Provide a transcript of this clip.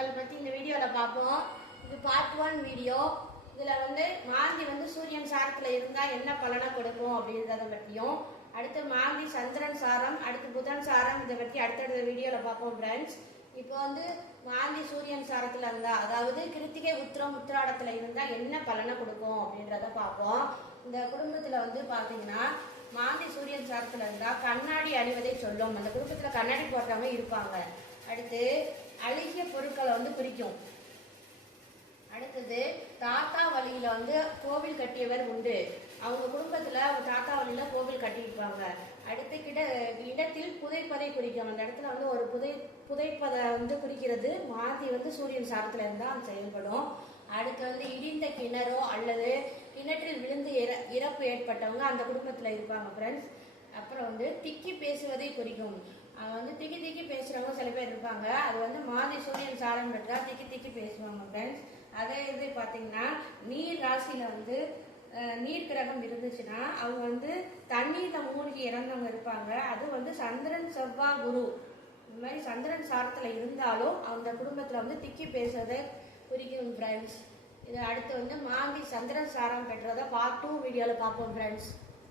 பலன்கள் பற்றி இந்த வீடியோவில் பார்ப்போம். இது பார்ட் ஒன் வீடியோ இதில் வந்து மாந்தி வந்து சூரியன் சாரத்தில் இருந்தால் என்ன பலனை கொடுக்கும் அப்படின்றத பற்றியும் அடுத்து மாந்தி சந்திரன் சாரம் அடுத்து புதன் சாரம் இதை பற்றி அடுத்தடுத்த வீடியோவில் பார்ப்போம் ஃப்ரெண்ட்ஸ் இப்போ வந்து மாந்தி சூரியன் சாரத்தில் இருந்தால் அதாவது கிருத்திகை உத்திரம் உத்திராடத்தில் இருந்தால் என்ன பலனை கொடுக்கும் அப்படின்றத பார்ப்போம். இந்த குடும்பத்தில் வந்து பார்த்தீங்கன்னா மாந்தி சூரியன் சாரத்தில் இருந்தால் கண்ணாடி அணிவதை சொல்லும். அந்த குடும்பத்தில் கண்ணாடி போட்டவங்க இருப்பாங்க. அடுத்து அழுகிய பொருட்களை வந்து குறிக்கும் அடுத்தது தாத்தா வழியில வந்து கோவில் கட்டியவர் உண்டு. அவங்க குடும்பத்துல அவங்க தாத்தா வழியில கோவில் கட்டியிருப்பாங்க அடுத்து கிட இடத்தில் புதைப்பதை குறிக்கும் அந்த இடத்துல வந்து ஒரு புதை புதைப்பதை வந்து குறிக்கிறது மாதி வந்து சூரியன் சாரத்துல இருந்தா செயல்படும். அடுத்து வந்து இடிந்த கிணறோ அல்லது கிணற்றில் விழுந்து இற இறப்பு ஏற்பட்டவங்க அந்த குடும்பத்துல இருப்பாங்க ஃப்ரெண்ட்ஸ் அப்புறம் வந்து திக்கி பேசுவதை குறிக்கும். அவங்க வந்து திக்கி திக்கி பேசுறவங்க சில பேர் இருப்பாங்க. அது வந்து மாதி சூரியன் சாரம் பெற்றா திக்கி திக்கி பேசுவாங்க ஃப்ரெண்ட்ஸ் அதே இது பார்த்தீங்கன்னா நீர் ராசியில வந்து நீர் கிரகம் இருந்துச்சுன்னா அவங்க வந்து தண்ணீர்ல மூழ்கி இறந்தவங்க இருப்பாங்க. அது வந்து சந்திரன் செவ்வா குரு. இந்த மாதிரி சந்திரன் சாரத்துல இருந்தாலும் அந்த குடும்பத்துல வந்து திக்கி பேசுறதை குறிக்கும் ஃப்ரெண்ட்ஸ் இது அடுத்து வந்து மாந்தி சந்திரன் சாரம் பெற்றதை பார்ட் டூ வீடியோவில் பார்ப்போம் ஃப்ரெண்ட்ஸ்